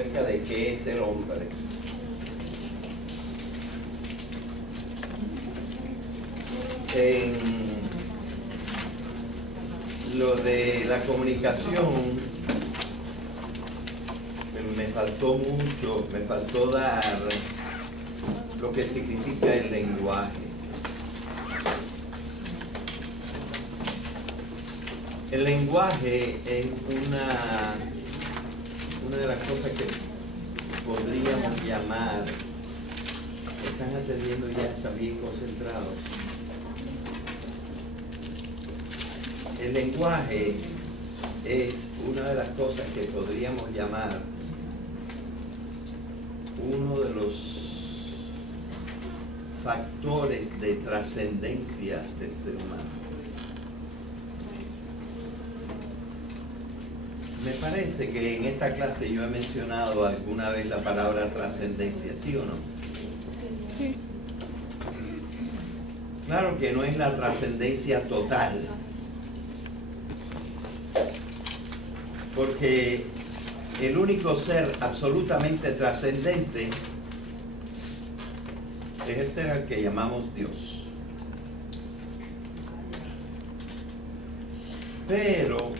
acerca de qué es el hombre. En lo de la comunicación me faltó mucho, me faltó dar lo que significa el lenguaje. El lenguaje es una de las cosas que podríamos llamar, están atendiendo ya, están bien concentrados. El lenguaje es una de las cosas que podríamos llamar uno de los factores de trascendencia del ser humano. Me parece que en esta clase yo he mencionado alguna vez la palabra trascendencia, ¿sí o no? Sí. Claro que no es la trascendencia total, porque el único ser absolutamente trascendente es el ser al que llamamos Dios. Pero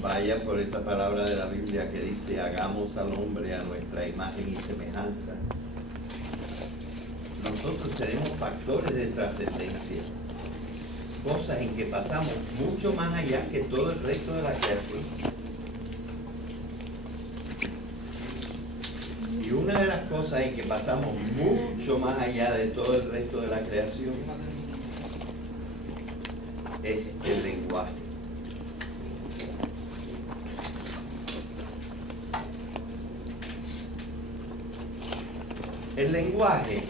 vaya por esa palabra de la Biblia que dice: hagamos al hombre a nuestra imagen y semejanza. Nosotros tenemos factores de trascendencia, cosas en que pasamos mucho más allá que todo el resto de la creación. Y una de las cosas en que pasamos mucho más allá de todo el resto de la creación es el lenguaje. El lenguaje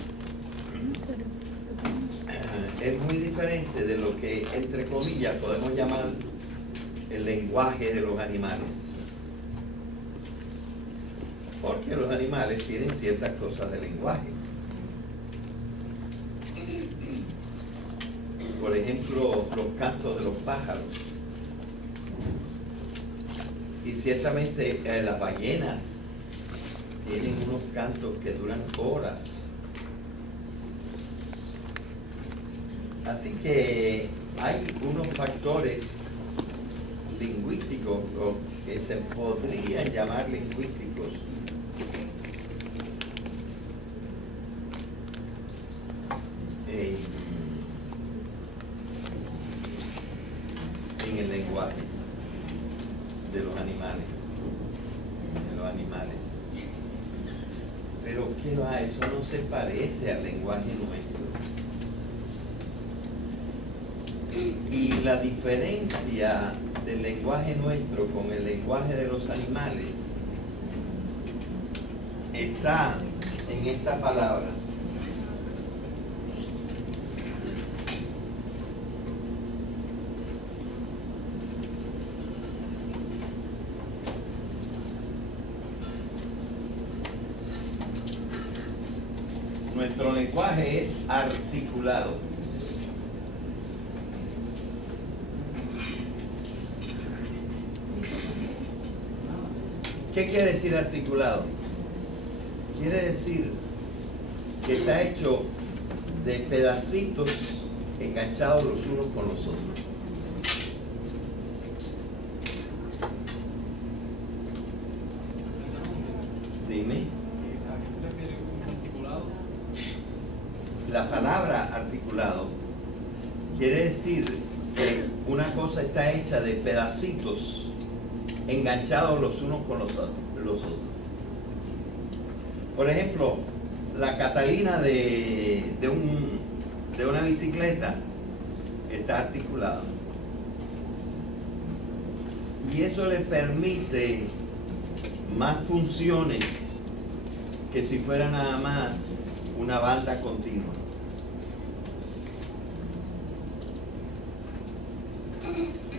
es muy diferente de lo que, entre comillas, podemos llamar el lenguaje de los animales. Porque los animales tienen ciertas cosas de lenguaje. Por ejemplo, los cantos de los pájaros. Y ciertamente las ballenas tienen unos cantos que duran horas. Así que hay unos factores lingüísticos, o que se podrían llamar lingüísticos, en el lenguaje de los animales. Pero ¿qué va? Eso no se parece al lenguaje nuestro. Y la diferencia del lenguaje nuestro con el lenguaje de los animales está en esta palabra. Nuestro lenguaje es articulado. ¿Qué quiere decir articulado? Quiere decir que está hecho de pedacitos enganchados los unos con los otros. Dime. La palabra articulado quiere decir que una cosa está hecha de pedacitos enganchados los unos con los otros. Por ejemplo, la catalina de una bicicleta está articulada. Y eso le permite más funciones que si fuera nada más una banda continua.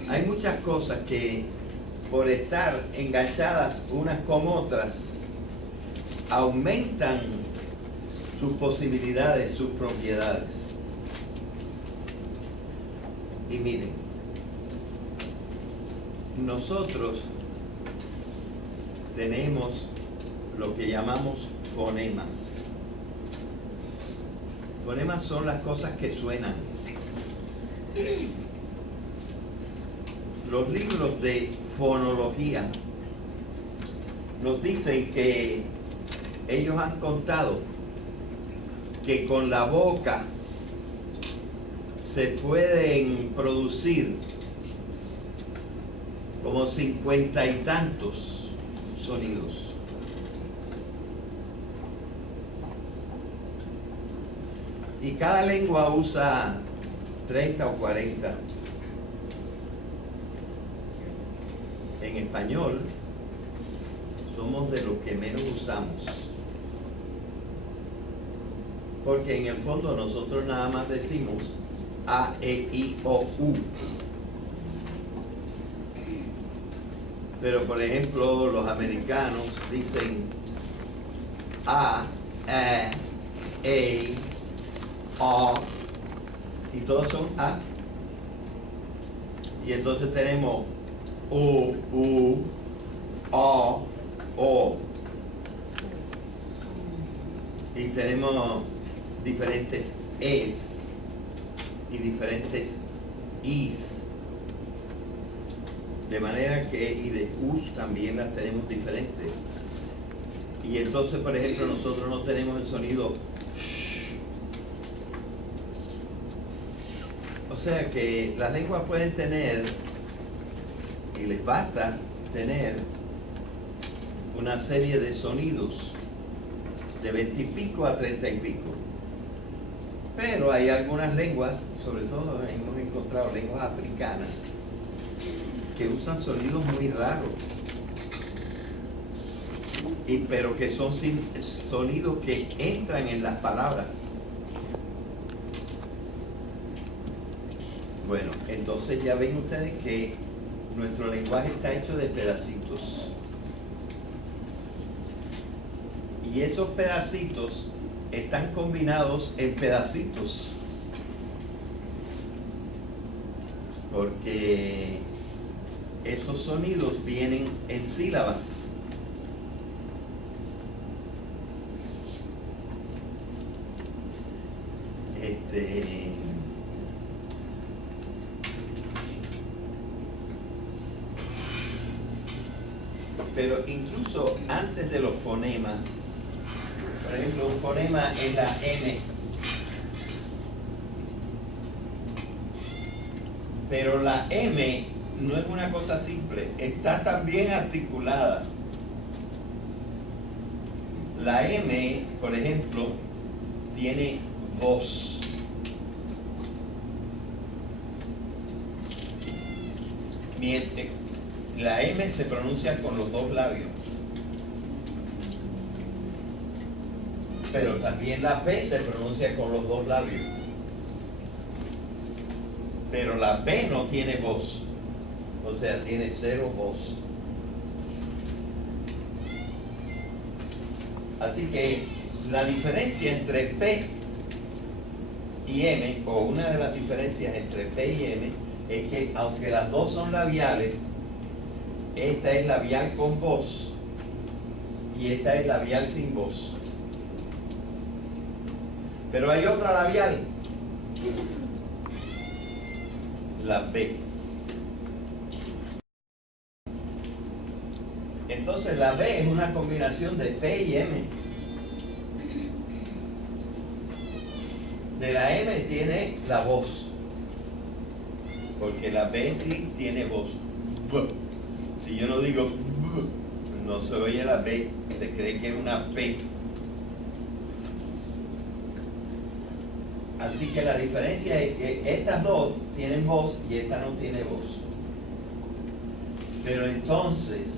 Hay muchas cosas que, por estar enganchadas unas con otras, aumentan sus posibilidades, sus propiedades. Y miren, nosotros tenemos lo que llamamos fonemas. Fonemas son las cosas que suenan. Los libros de fonología nos dicen que ellos han contado que con la boca se pueden producir como 50 y tantos sonidos. Y cada lengua usa 30 o 40. En español somos de los que menos usamos. Porque en el fondo nosotros nada más decimos A, E, I, O, U. Pero por ejemplo los americanos dicen A, E, O, y todos son A. Y entonces tenemos U, O. Y tenemos diferentes Es y diferentes Is. De manera que, y de Us también las tenemos diferentes. Y entonces, por ejemplo, nosotros no tenemos el sonido sh. O sea que las lenguas pueden tener, y les basta tener, una serie de sonidos de 20 y pico a 30 y pico. Pero hay algunas lenguas, sobre todo hemos encontrado lenguas africanas, que usan sonidos muy raros, pero que son sonidos que entran en las palabras. Bueno, entonces ya ven ustedes que nuestro lenguaje está hecho de pedacitos. Y esos pedacitos están combinados en pedacitos. Porque esos sonidos vienen en sílabas. Pero incluso antes de los fonemas, por ejemplo, un fonema es la M. Pero la M no es una cosa simple, está también articulada. La M, por ejemplo, tiene voz. Mientras la M se pronuncia con los dos labios. Pero también la P se pronuncia con los dos labios. Pero la P no tiene voz. O sea, tiene cero voz. Así que la diferencia entre P y M, o una de las diferencias entre P y M, es que aunque las dos son labiales, esta es labial con voz y esta es labial sin voz. Pero hay otra labial, la B. Entonces la B es una combinación de P y M. De la M tiene la voz, porque la B sí tiene voz. Si yo no digo no se oye la B, se cree que es una P. Así que la diferencia es que estas dos tienen voz y esta no tiene voz. Pero entonces,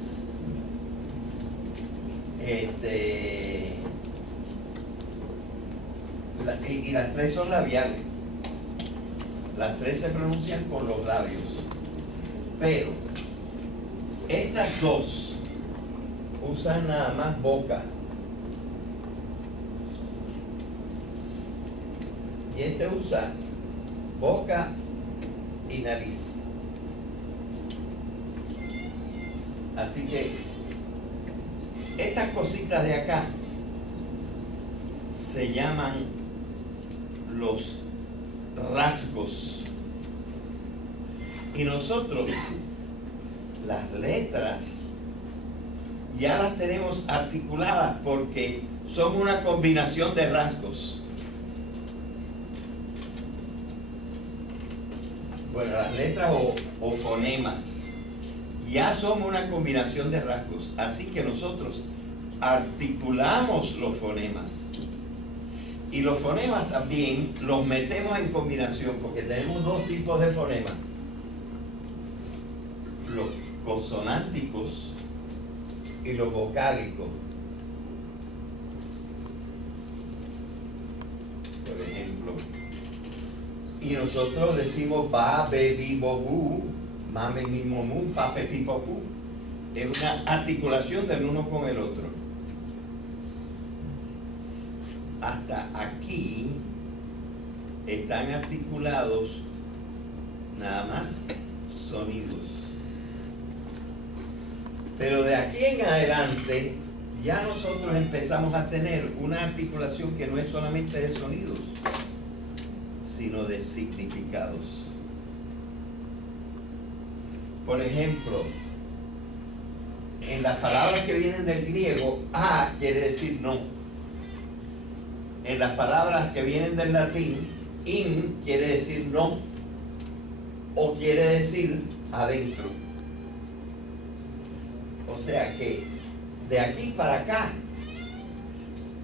y las tres son labiales. Las tres se pronuncian con los labios. Pero estas dos usan nada más boca. Y este usa boca y nariz. Así que Estas cositas de acá se llaman los rasgos. Y nosotros las letras ya las tenemos articuladas porque son una combinación de rasgos. Bueno, las letras o fonemas ya son una combinación de rasgos, así que nosotros articulamos los fonemas. Y los fonemas también los metemos en combinación porque tenemos dos tipos de fonemas: los consonánticos y los vocálicos. Por ejemplo, y nosotros decimos ba, be, bi, bo, bu, mame, mi, mo, mu, pa, pe, pi, po, pu. Es una articulación del uno con el otro. Hasta aquí están articulados nada más sonidos. Pero de aquí en adelante ya nosotros empezamos a tener una articulación que no es solamente de sonidos, sino de significados. Por ejemplo, en las palabras que vienen del griego, a quiere decir no. En las palabras que vienen del latín, in quiere decir no, o quiere decir adentro. O sea que de aquí para acá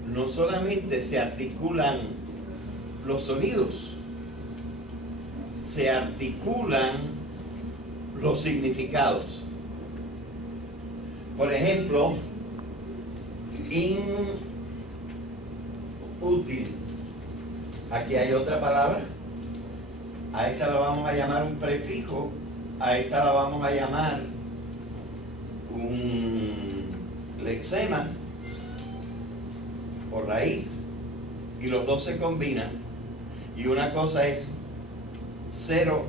no solamente se articulan los sonidos, se articulan los significados. Por ejemplo, inútil. Aquí hay otra palabra. A esta la vamos a llamar un prefijo, a esta la vamos a llamar un lexema o raíz, y los dos se combinan, y una cosa es cero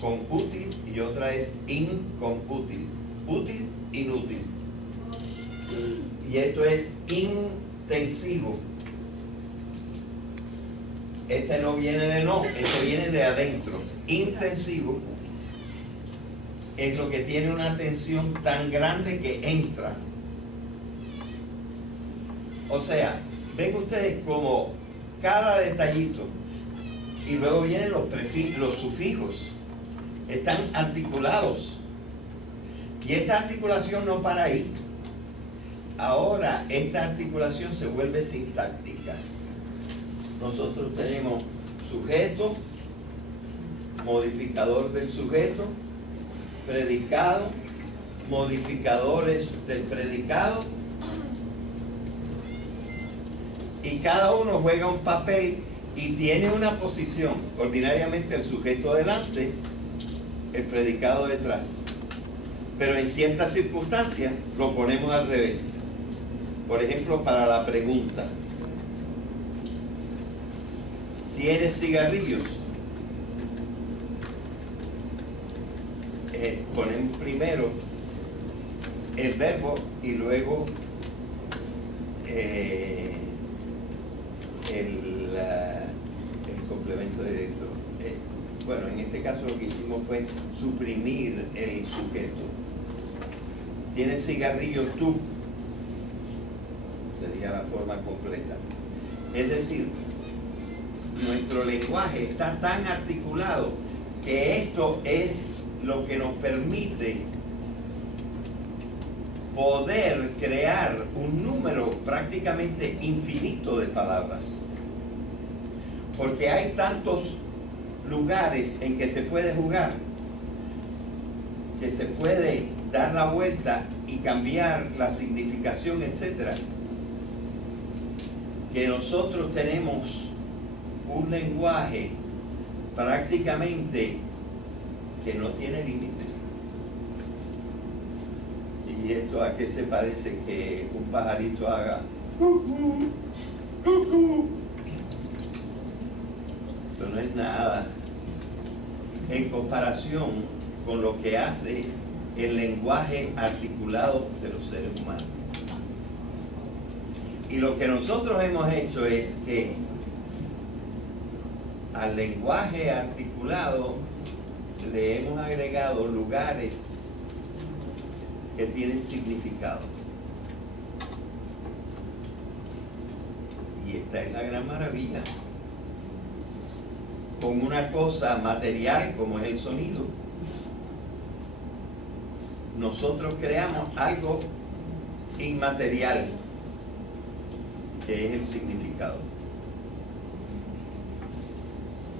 con útil y otra es in con útil. Útil, inútil. Y esto es intensivo. Este no viene de no, este viene de adentro. Intensivo es lo que tiene una tensión tan grande que entra. O sea, ven ustedes como cada detallito, y luego vienen los sufijos, están articulados. Y esta articulación no para ahí. Ahora esta articulación se vuelve sintáctica. Nosotros tenemos sujeto, modificador del sujeto, predicado, modificadores del predicado, y cada uno juega un papel y tiene una posición. Ordinariamente el sujeto delante, el predicado detrás, pero en ciertas circunstancias lo ponemos al revés. Por ejemplo, para la pregunta: ¿tienes cigarrillos? Ponemos primero el verbo y luego el complemento directo. Bueno, en este caso lo que hicimos fue suprimir el sujeto. ¿Tienes cigarrillos tú? Sería la forma completa. Es decir, nuestro lenguaje está tan articulado que esto es lo que nos permite poder crear un número prácticamente infinito de palabras. Porque hay tantos lugares en que se puede jugar, que se puede dar la vuelta y cambiar la significación, etcétera, que nosotros tenemos un lenguaje prácticamente que no tiene límites. ¿Y esto a qué se parece? Que un pajarito haga cucú, cucú. Esto no es nada en comparación con lo que hace el lenguaje articulado de los seres humanos. Y lo que nosotros hemos hecho es que al lenguaje articulado le hemos agregado lugares que tienen significado. Y esta es la gran maravilla. Con una cosa material como es el sonido, nosotros creamos algo inmaterial, que es el significado.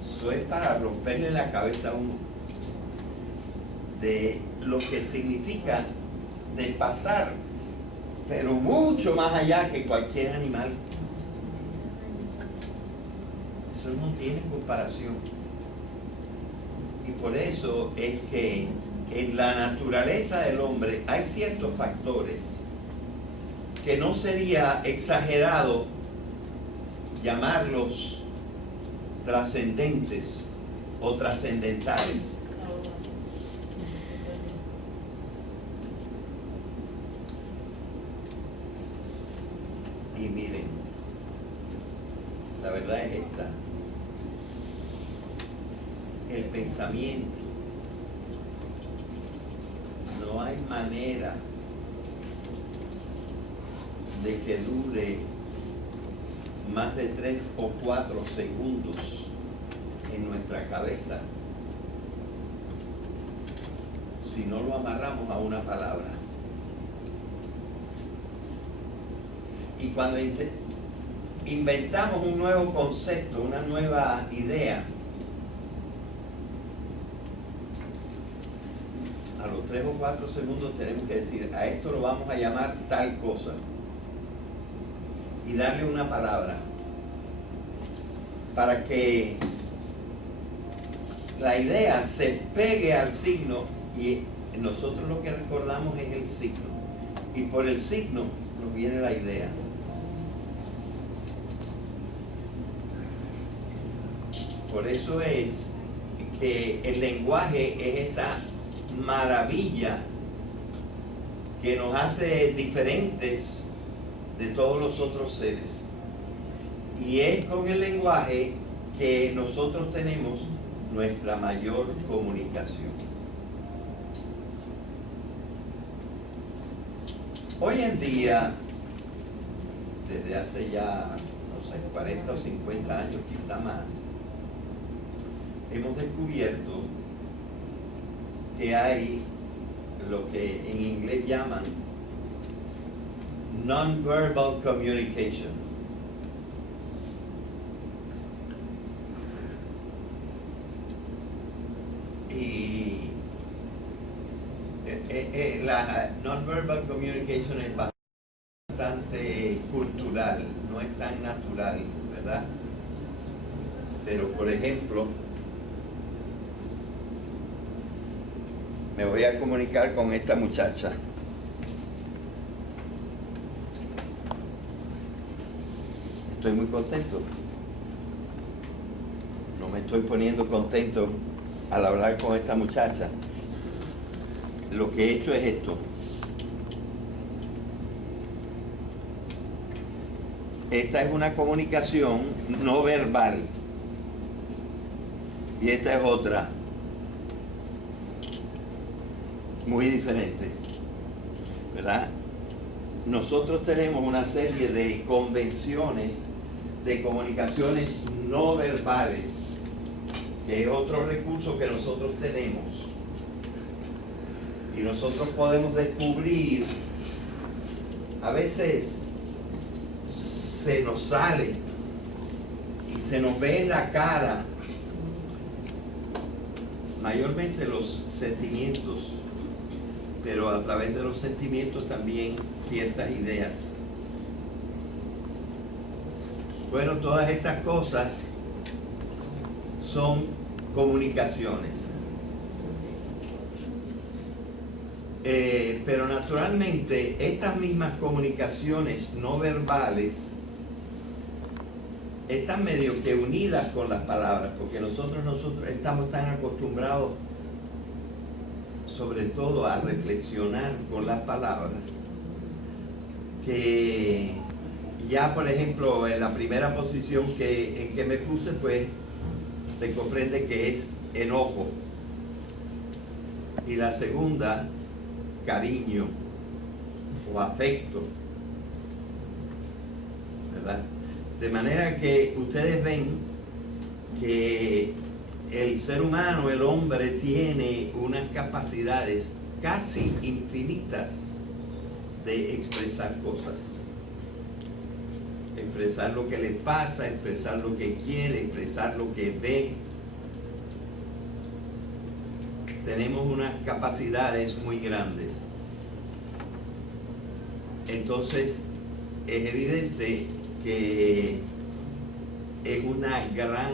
Eso es para romperle la cabeza a uno de lo que significa de pasar, pero mucho más allá que cualquier animal. Eso no tiene comparación. Y por eso es que en la naturaleza del hombre hay ciertos factores que no sería exagerado llamarlos trascendentes o trascendentales. Y miren, la verdad es esta: el pensamiento, no hay manera de que dure más de 3 o 4 segundos en nuestra cabeza si no lo amarramos a una palabra. Y cuando inventamos un nuevo concepto, una nueva idea, a los 3 o 4 segundos tenemos que decir: a esto lo vamos a llamar tal cosa, y darle una palabra para que la idea se pegue al signo, y nosotros lo que recordamos es el signo, y por el signo nos viene la idea. Por eso es que el lenguaje es esa maravilla que nos hace diferentes de todos los otros seres. Y es con el lenguaje que nosotros tenemos nuestra mayor comunicación. Hoy en día, desde hace ya, no sé, 40 o 50 años, quizá más, hemos descubierto que hay lo que en inglés llaman non-verbal communication. Y la non-verbal communication es bastante cultural, no es tan natural, ¿verdad? Pero, por ejemplo, me voy a comunicar con esta muchacha. Estoy muy contento. No me estoy poniendo contento al hablar con esta muchacha. Lo que he hecho es esto. Esta es una comunicación no verbal. Y esta es otra, muy diferente, ¿verdad? Nosotros tenemos una serie de convenciones de comunicaciones no verbales, que es otro recurso que nosotros tenemos. Y nosotros podemos descubrir, a veces se nos sale y se nos ve en la cara, mayormente los sentimientos, pero a través de los sentimientos también ciertas ideas. Bueno, todas estas cosas son comunicaciones. Pero naturalmente estas mismas comunicaciones no verbales están medio que unidas con las palabras, porque nosotros estamos tan acostumbrados sobre todo a reflexionar con las palabras, que Ya, por ejemplo, en la primera posición en que me puse, pues se comprende que es enojo. Y la segunda, cariño o afecto, ¿verdad? De manera que ustedes ven que el ser humano, el hombre, tiene unas capacidades casi infinitas de expresar cosas. Expresar lo que le pasa, expresar lo que quiere, expresar lo que ve. Tenemos unas capacidades muy grandes. Entonces, es evidente que es una gran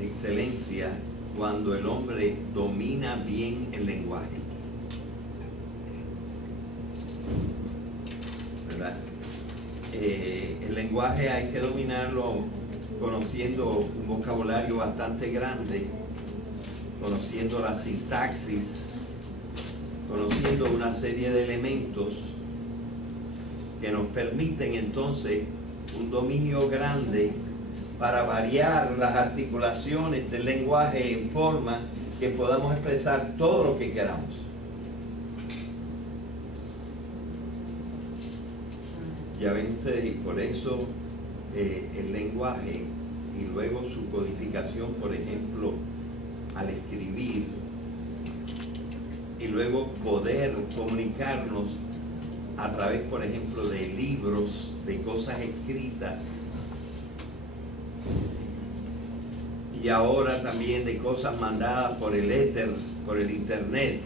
excelencia cuando el hombre domina bien el lenguaje. ¿Verdad? El lenguaje hay que dominarlo conociendo un vocabulario bastante grande, conociendo la sintaxis, conociendo una serie de elementos que nos permiten entonces un dominio grande para variar las articulaciones del lenguaje en forma que podamos expresar todo lo que queramos. Ya ven ustedes, y por eso el lenguaje y luego su codificación, por ejemplo, al escribir, y luego poder comunicarnos a través, por ejemplo, de libros, de cosas escritas, y ahora también de cosas mandadas por el éter, por el internet,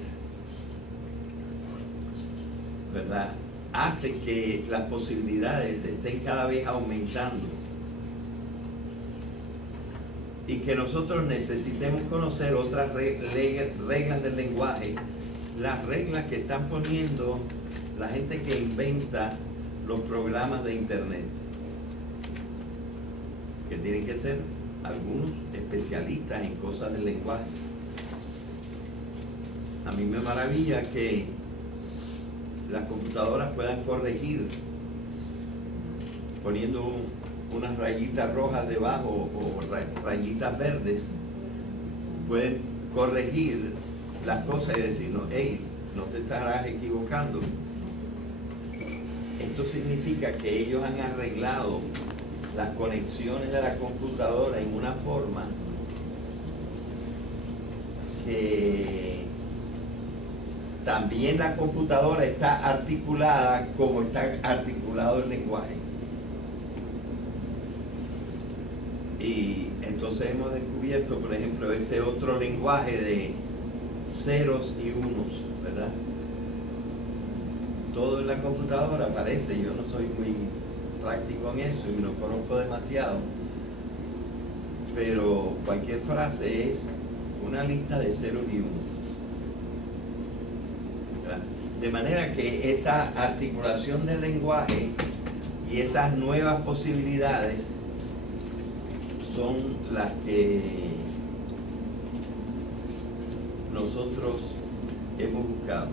¿verdad? Hace que las posibilidades estén cada vez aumentando y que nosotros necesitemos conocer otras reglas del lenguaje, las reglas que están poniendo la gente que inventa los programas de internet, que tienen que ser algunos especialistas en cosas del lenguaje. A mí me maravilla que las computadoras puedan corregir poniendo unas rayitas rojas debajo o rayitas verdes, pueden corregir las cosas y decirnos, hey, no te estarás equivocando. Esto significa que ellos han arreglado las conexiones de la computadora en una forma que también la computadora está articulada como está articulado el lenguaje. Y entonces hemos descubierto, por ejemplo, ese otro lenguaje de ceros y unos, ¿verdad? Todo en la computadora aparece, yo no soy muy práctico en eso y no conozco demasiado, pero cualquier frase es una lista de ceros y unos. De manera que esa articulación del lenguaje y esas nuevas posibilidades son las que nosotros hemos buscado.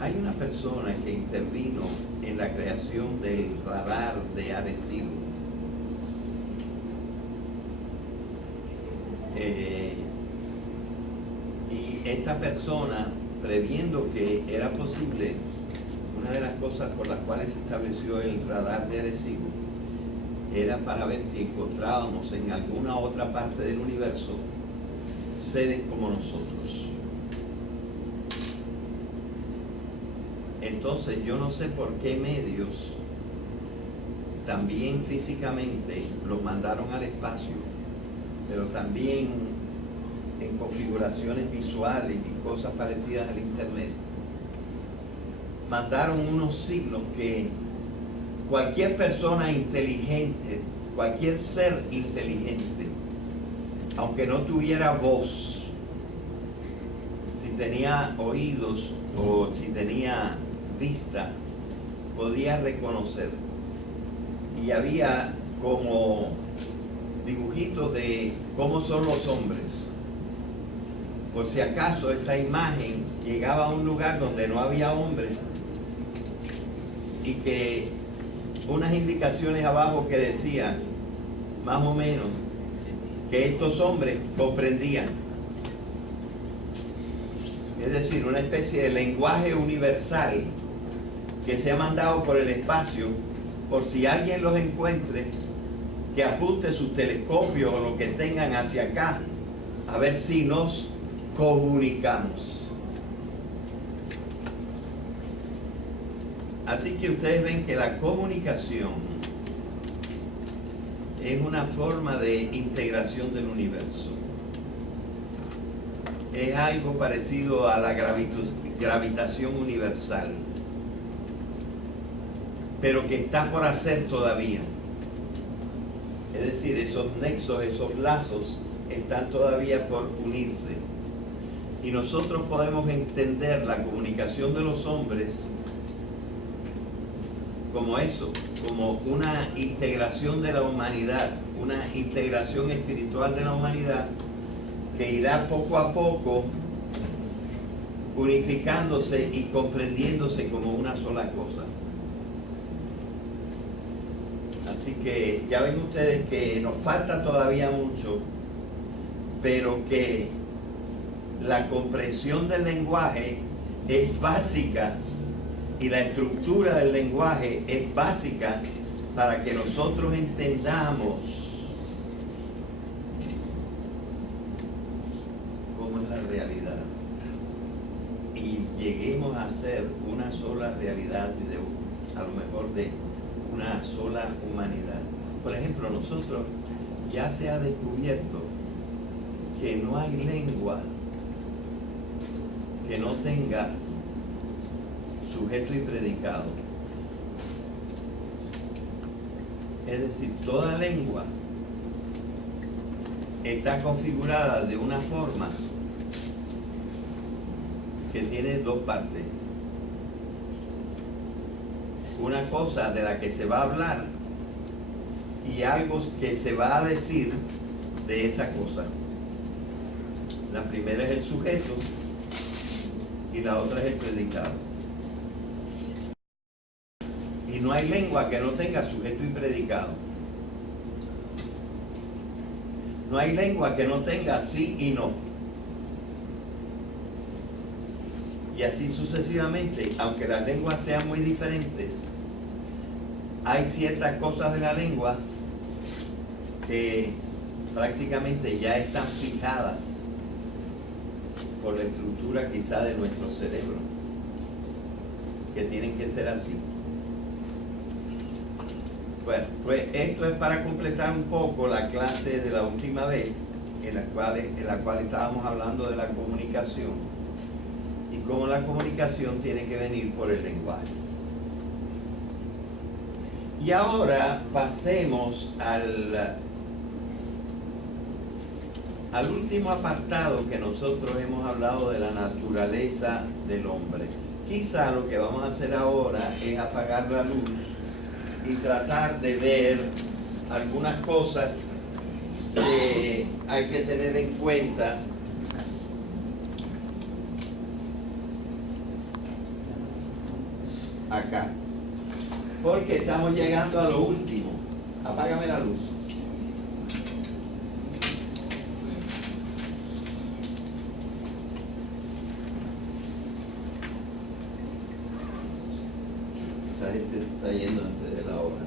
Hay una persona que intervino en la creación del radar de Arecibo. Y esta persona, previendo que era posible, una de las cosas por las cuales se estableció el radar de Arecibo era para ver si encontrábamos en alguna otra parte del universo seres como nosotros. Entonces yo no sé por qué medios, también físicamente los mandaron al espacio, pero también en configuraciones visuales y cosas parecidas al internet, mandaron unos signos que cualquier persona inteligente, cualquier ser inteligente, aunque no tuviera voz, si tenía oídos o si tenía vista, podía reconocer. Y había como dibujitos de cómo son los hombres. por si acaso esa imagen llegaba a un lugar donde no había hombres y que unas indicaciones abajo que decían más o menos que estos hombres comprendían. Es decir, una especie de lenguaje universal que se ha mandado por el espacio, por si alguien los encuentre, que apunte sus telescopios o lo que tengan hacia acá, a ver si nos comunicamos. Así que ustedes ven que la comunicación es una forma de integración del universo. Es algo parecido a la gravitación universal, pero que está por hacer todavía. Es decir, esos nexos, esos lazos están todavía por unirse. Y nosotros podemos entender la comunicación de los hombres como eso, como una integración de la humanidad, una integración espiritual de la humanidad que irá poco a poco unificándose y comprendiéndose como una sola cosa. Así que ya ven ustedes que nos falta todavía mucho, pero que la comprensión del lenguaje es básica y la estructura del lenguaje es básica para que nosotros entendamos cómo es la realidad y lleguemos a ser una sola realidad, a lo mejor de una sola humanidad. Por ejemplo, nosotros ya se ha descubierto que no hay lengua que no tenga sujeto y predicado. Es decir, toda lengua está configurada de una forma que tiene dos partes. Una cosa de la que se va a hablar y algo que se va a decir de esa cosa. La primera es el sujeto y la otra es el predicado. Y no hay lengua que no tenga sujeto y predicado. No hay lengua que no tenga sí y no. Y así sucesivamente, aunque las lenguas sean muy diferentes, hay ciertas cosas de la lengua que prácticamente ya están fijadas por la estructura quizá de nuestro cerebro, que tienen que ser así. Bueno, pues esto es para completar un poco la clase de la última vez en la cual estábamos hablando de la comunicación y cómo la comunicación tiene que venir por el lenguaje. Y ahora pasemos al último apartado que nosotros hemos hablado de la naturaleza del hombre. Quizá lo que vamos a hacer ahora es apagar la luz y tratar de ver algunas cosas que hay que tener en cuenta acá, porque estamos llegando a lo último. Apágame la luz. Esta gente se está yendo antes de la hora.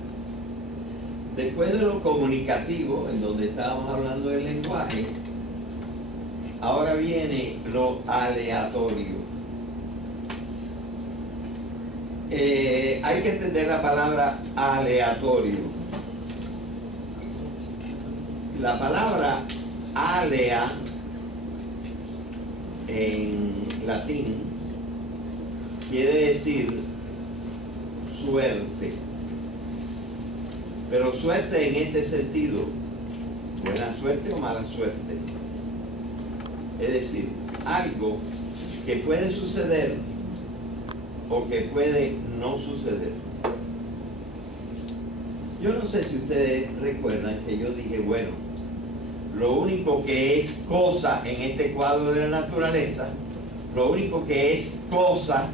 Después de lo comunicativo, en donde estábamos hablando del lenguaje, ahora viene lo aleatorio. Hay que entender la palabra aleatorio. La palabra alea en latín quiere decir suerte, pero suerte en este sentido, buena suerte o mala suerte. Es decir, algo que puede suceder o que puede no suceder. Yo no sé si ustedes recuerdan que yo dije, bueno, lo único que es cosa en este cuadro de la naturaleza, lo único que es cosa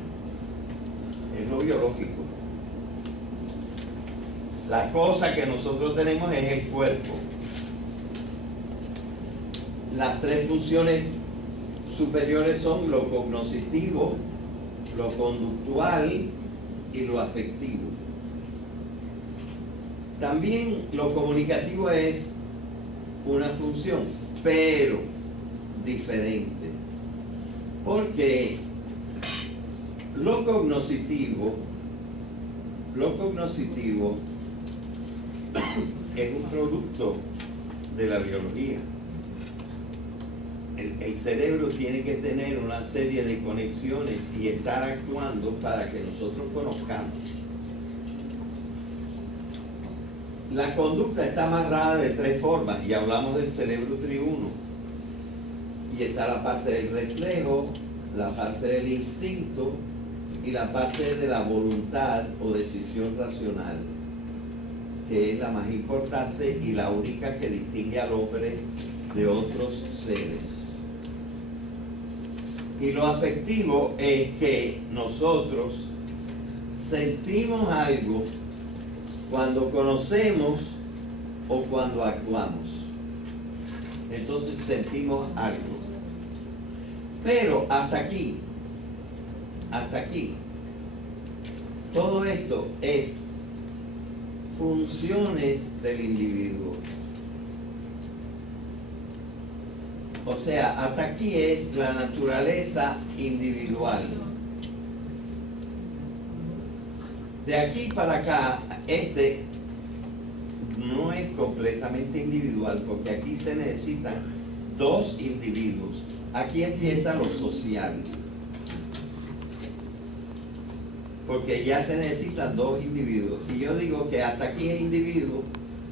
es lo biológico. La cosa que nosotros tenemos es el cuerpo. Las tres funciones superiores son lo cognoscitivo, lo conductual y lo afectivo. También lo comunicativo es una función, pero diferente. Porque lo cognoscitivo es un producto de la biología. El cerebro tiene que tener una serie de conexiones y estar actuando para que nosotros conozcamos. La conducta está amarrada de tres formas y hablamos del cerebro triuno. Y está la parte del reflejo, la parte del instinto y la parte de la voluntad o decisión racional, que es la más importante y la única que distingue al hombre de otros seres. Y lo afectivo es que nosotros sentimos algo cuando conocemos o cuando actuamos. Entonces sentimos algo. Pero hasta aquí, todo esto es funciones del individuo. O sea, hasta aquí es la naturaleza individual. De aquí para acá, no es completamente individual, porque aquí se necesitan dos individuos. Aquí empieza lo social. Porque ya se necesitan dos individuos. Y yo digo que hasta aquí es individuo,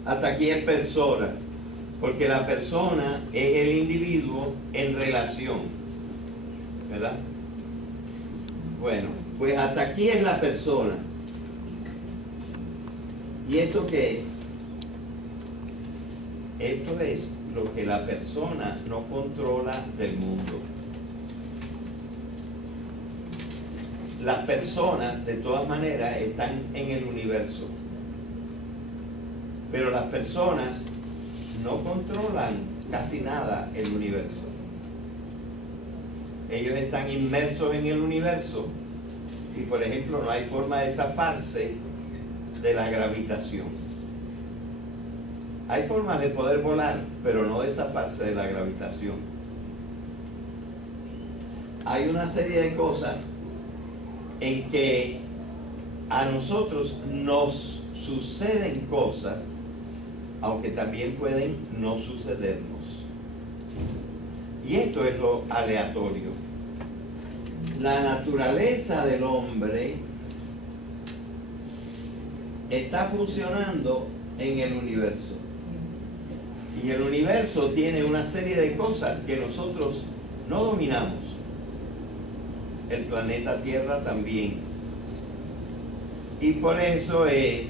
hasta aquí es persona. Porque la persona es el individuo en relación. ¿Verdad? Bueno, pues hasta aquí es la persona. ¿Y esto qué es? Esto es lo que la persona no controla del mundo. Las personas, de todas maneras, están en el universo. Pero las personas no controlan casi nada el universo. Ellos están inmersos en el universo y, por ejemplo, no hay forma de zafarse de la gravitación. Hay formas de poder volar, pero no de zafarse de la gravitación. Hay una serie de cosas en que a nosotros nos suceden cosas, aunque también pueden no sucedernos. Y esto es lo aleatorio. La naturaleza del hombre está funcionando en el universo. Y el universo tiene una serie de cosas que nosotros no dominamos. El planeta Tierra también. Y por eso es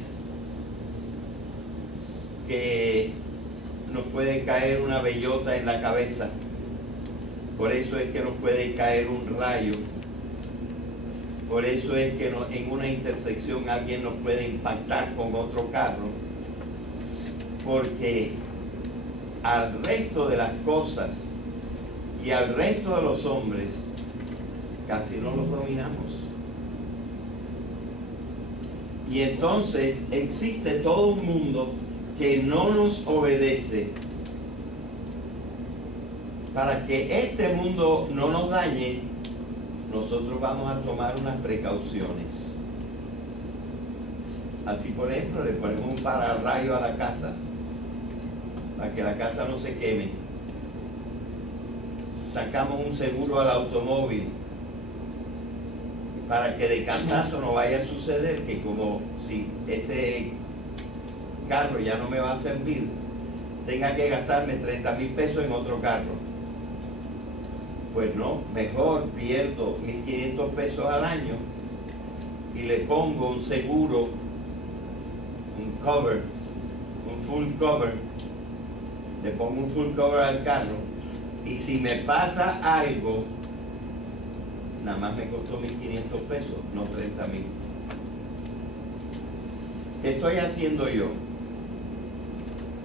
que nos puede caer una bellota en la cabeza. Por eso es que nos puede caer un rayo. Por eso es que en una intersección alguien nos puede impactar con otro carro. Porque al resto de las cosas y al resto de los hombres casi no los dominamos. Y entonces existe todo un mundo que no nos obedece. Para que este mundo no nos dañe, nosotros vamos a tomar unas precauciones. Así, por ejemplo, le ponemos un pararrayo a la casa para que la casa no se queme. Sacamos un seguro al automóvil para que de cantazo no vaya a suceder que, como si este carro ya no me va a servir, tenga que gastarme 30,000 pesos en otro carro. Pues no, mejor pierdo 1,500 pesos al año y le pongo un seguro, un cover, un full cover, le pongo un full cover al carro, y si me pasa algo, nada más me costó 1.500 pesos, no 30,000. ¿Qué estoy haciendo yo?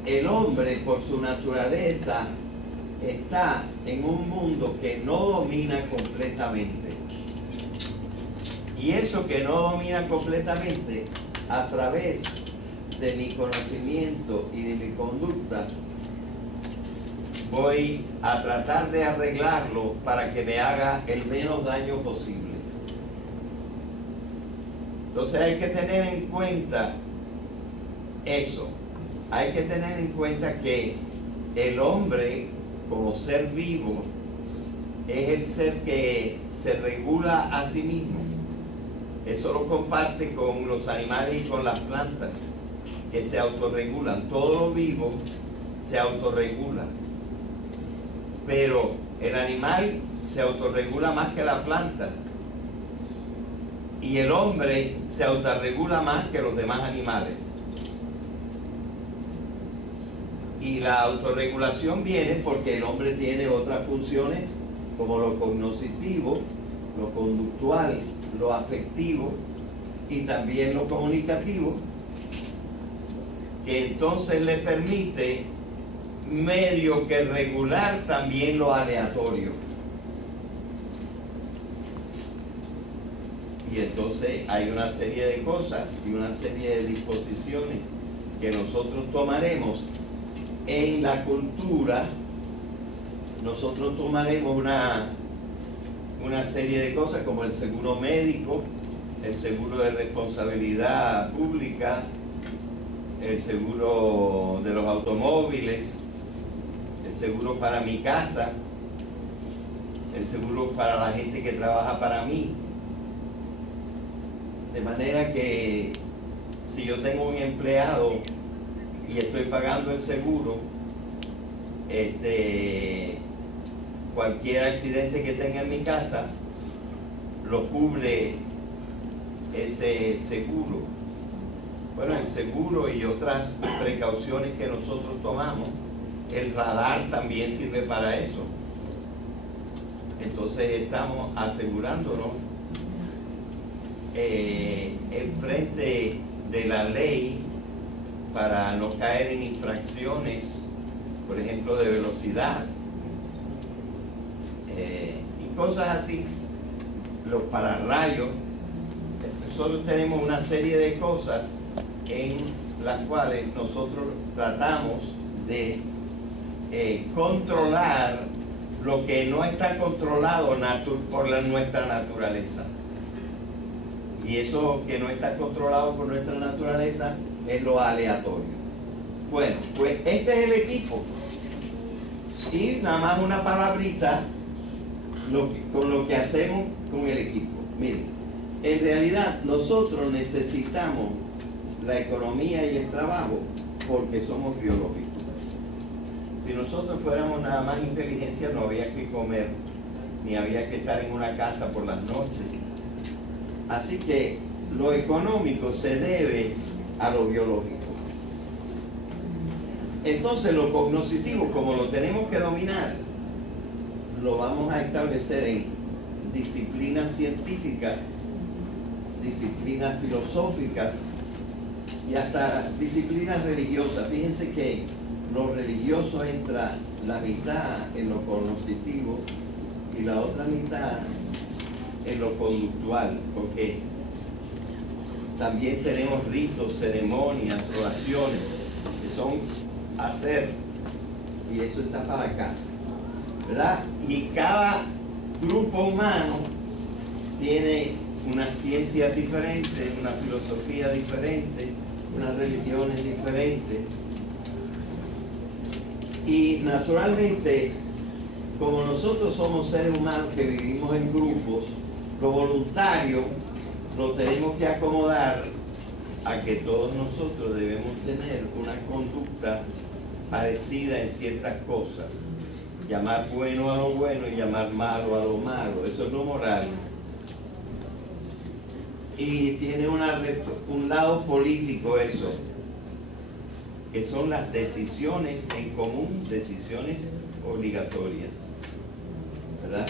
El hombre, por su naturaleza, está en un mundo que no domina completamente. Y eso que no domina completamente, a través de mi conocimiento y de mi conducta, voy a tratar de arreglarlo para que me haga el menos daño posible. Entonces hay que tener en cuenta eso. Hay que tener en cuenta que el hombre, como ser vivo, es el ser que se regula a sí mismo. Eso lo comparte con los animales y con las plantas, que se autorregulan. Todo lo vivo se autorregula. Pero el animal se autorregula más que la planta. Y el hombre se autorregula más que los demás animales. Y la autorregulación viene porque el hombre tiene otras funciones, como lo cognoscitivo, lo conductual, lo afectivo y también lo comunicativo, que entonces le permite medio que regular también lo aleatorio. Y entonces hay una serie de cosas y una serie de disposiciones que nosotros tomaremos en la cultura. Nosotros tomaremos una serie de cosas como el seguro médico, el seguro de responsabilidad pública, el seguro de los automóviles, el seguro para mi casa, el seguro para la gente que trabaja para mí. De manera que si yo tengo un empleado y estoy pagando el seguro, cualquier accidente que tenga en mi casa lo cubre ese seguro. Bueno, el seguro y otras precauciones que nosotros tomamos, el radar también sirve para eso. Entonces estamos asegurándonos en frente de la ley para no caer en infracciones, por ejemplo, de velocidad y cosas así, los pararrayos. Nosotros tenemos una serie de cosas en las cuales nosotros tratamos de controlar lo que no está controlado por nuestra naturaleza. Y eso que no está controlado por nuestra naturaleza es lo aleatorio. Bueno, pues este es el equipo. Y nada más una palabrita con lo que hacemos con el equipo. Miren, en realidad nosotros necesitamos la economía y el trabajo porque somos biológicos. Si nosotros fuéramos nada más inteligencia, no había que comer, ni había que estar en una casa por las noches. Así que lo económico se debe a lo biológico. Entonces lo cognoscitivo, como lo tenemos que dominar, lo vamos a establecer en disciplinas científicas, disciplinas filosóficas y hasta disciplinas religiosas. Fíjense que lo religioso entra la mitad en lo cognoscitivo y la otra mitad en lo conductual, porque también tenemos ritos, ceremonias, oraciones, que son hacer, y eso está para acá, ¿verdad? Y cada grupo humano tiene unas ciencias diferentes, una filosofía diferente, unas religiones diferentes. Y naturalmente, como nosotros somos seres humanos que vivimos en grupos, lo voluntario lo tenemos que acomodar a que todos nosotros debemos tener una conducta parecida en ciertas cosas. Llamar bueno a lo bueno y llamar malo a lo malo, eso es lo moral. Y tiene un lado político eso. que son las decisiones en común, decisiones obligatorias, ¿verdad?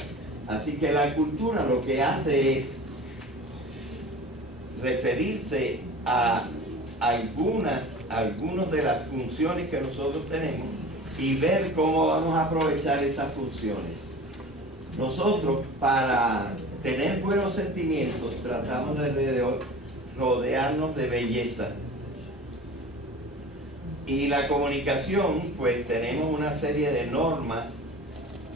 Así que la cultura lo que hace es referirse a algunas de las funciones que nosotros tenemos y ver cómo vamos a aprovechar esas funciones. Nosotros, para tener buenos sentimientos, tratamos de rodearnos de belleza. Y la comunicación, pues tenemos una serie de normas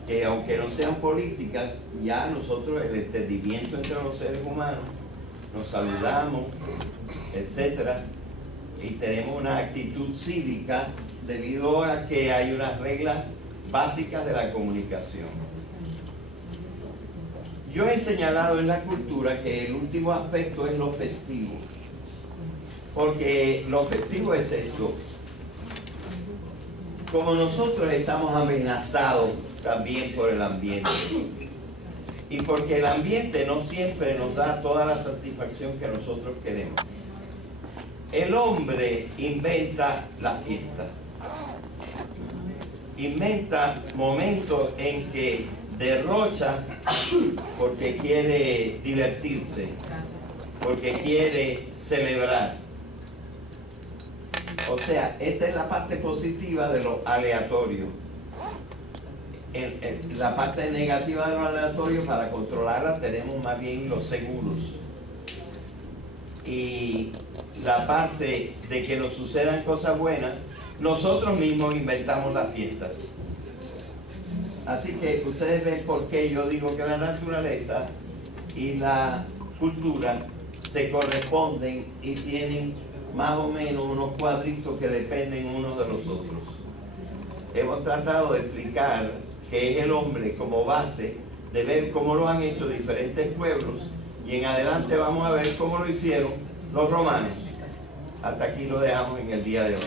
que, aunque no sean políticas, ya nosotros, el entendimiento entre los seres humanos, nos saludamos, etcétera, y tenemos una actitud cívica debido a que hay unas reglas básicas de la comunicación. Yo he señalado en la cultura que el último aspecto es lo festivo, porque lo festivo es esto. Como nosotros estamos amenazados también por el ambiente, y porque el ambiente no siempre nos da toda la satisfacción que nosotros queremos, el hombre inventa la fiesta, inventa momentos en que derrocha porque quiere divertirse, porque quiere celebrar. O sea, esta es la parte positiva de lo aleatorio. La parte negativa de lo aleatorio, para controlarla, tenemos más bien los seguros. Y la parte de que nos sucedan cosas buenas, nosotros mismos inventamos las fiestas. Así que ustedes ven por qué yo digo que la naturaleza y la cultura se corresponden y tienen más o menos unos cuadritos que dependen unos de los otros. Hemos tratado de explicar que es el hombre como base, de ver cómo lo han hecho diferentes pueblos, y en adelante vamos a ver cómo lo hicieron los romanos. Hasta aquí lo dejamos en el día de hoy.